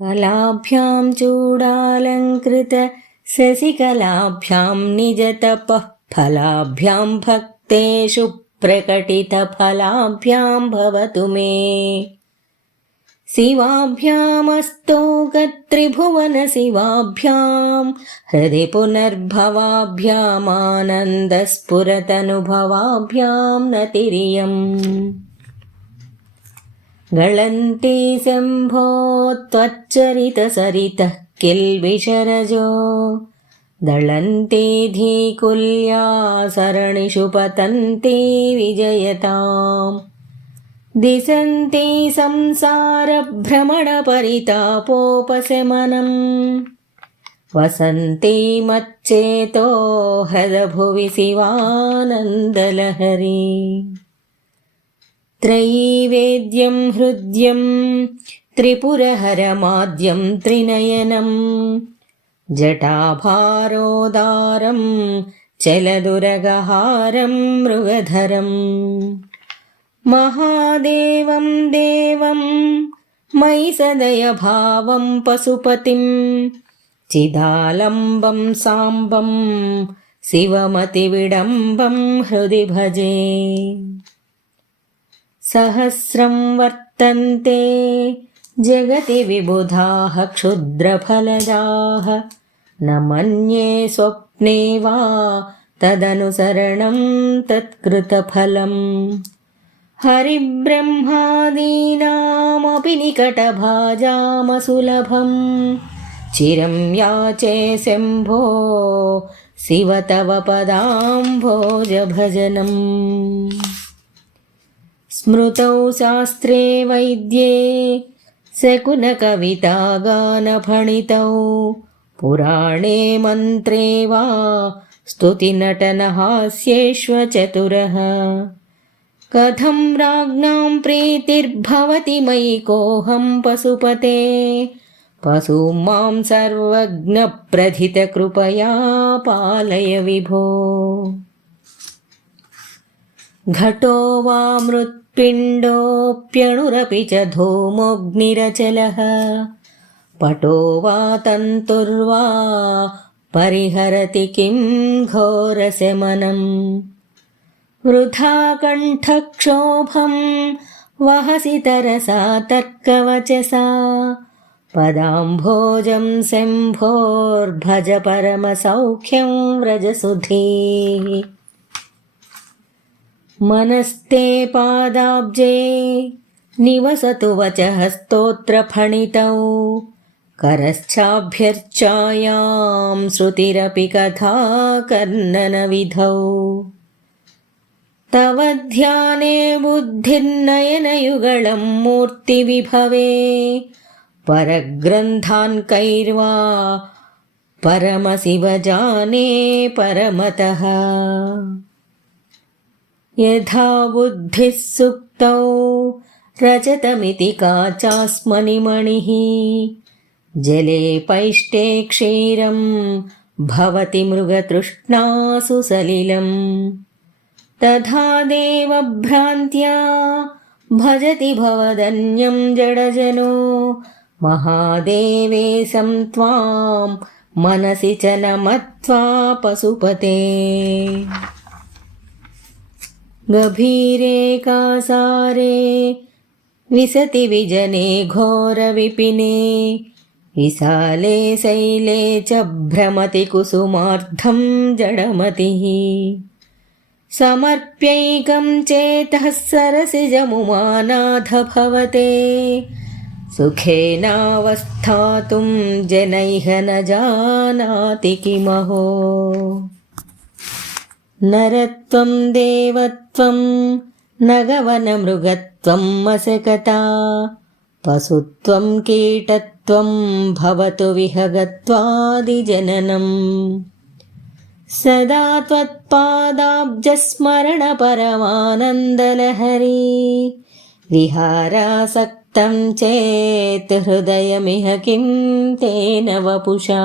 कलाभ्यां चूडालङ्कृत शशिकलाभ्यां निजतपः फलाभ्यां भक्तेषु प्रकटितफलाभ्यां भवतु मे। शिवाभ्यामस्तोकत्रिभुवनशिवाभ्यां हृदि पुनर्भवाभ्यामानन्दस्फुरतनुभवाभ्यां नतिरियम्। गळन्ति शम्भो त्वच्चरितसरितः किल्बिषरजो दळन्ति धीकुल्या सरणिषु पतन्ति विजयताम्। दिशन्ति संसारभ्रमणपरितापोपशमनम् वसन्ति मच्चेतो हृदभुवि शिवानन्दलहरी। त्रयीवेद्यं हृद्यं त्रिपुरहरमाद्यं त्रिनयनं जटाभारोदारं चलदुरगहारं मृगधरं। महादेवं देवं मयि सदयभावं पशुपतिं चिदालम्बं साम्बं शिवमतिविडम्बं हृदि भजे। सहस्रं वर्तन्ते जगति विबुधाः क्षुद्रफलदाः न मन्ये स्वप्ने वा तदनुसरणं तत्कृतफलम्। हरिब्रह्मादीनामपि निकटभाजामसुलभं चिरं याचे शम्भो शिव तव पदाम्भोजभजनम्। स्मृतौ शास्त्रे वैद्ये शकुनकवितागानफणितौ पुराणे मन्त्रे वा स्तुतिनटनहास्येष्वचतुरः। कथं राज्ञां प्रीतिर्भवति मयि कोऽहं पशुपते पशु मां सर्वज्ञप्रथितकृपया पालय विभो। घटो वा मृत्पिण्डोऽप्यणुरपि च धूमोऽग्निरचलः पटो वा तन्तुर्वा परिहरति किं घोरशमनम्। वृथा कण्ठक्षोभं वहसि तरसा तर्कवचसा पदाम्भोजं शम्भोर्भज परमसौख्यं व्रजसुधीः। मनस्ते पादाब्जे निवसतु वचः स्तोत्रफणितौ करश्चाभ्यर्चायां श्रुतिरपि कथा कर्णनविधौ। तव ध्याने बुद्धिर्नयनयुगलं मूर्तिविभवे परग्रन्थान् कैर्वा परमशिवजाने परमतः। यथा बुद्धिः सुप्तौ रजतमिति काचास्मनिमणिः जले पैष्टे क्षीरं भवति मृगतृष्णासु सलिलम्। तथा देवभ्रान्त्या भजति भवदन्यं जडजनो महादेवेशं त्वां मनसि च न मत्वा पशुपते। गभीरे कासारे विशति विजने घोरविपिने विशाले शैले च भ्रमति कुसुमार्धं जडमतिः। समर्प्यैकं चेतः सरसिजमुमानाथ भवते सुखेनावस्थातुं जनैः न जानाति किमहो। नरत्वं देवत्वं नगवनमृगत्वं मशकता पशुत्वं कीटत्वं भवतु विहगत्वादिजननम्। सदा त्वत्पादाब्जस्मरणपरमानन्दलहरी विहारासक्तं चेत् हृदयमिह किं तेन वपुषा।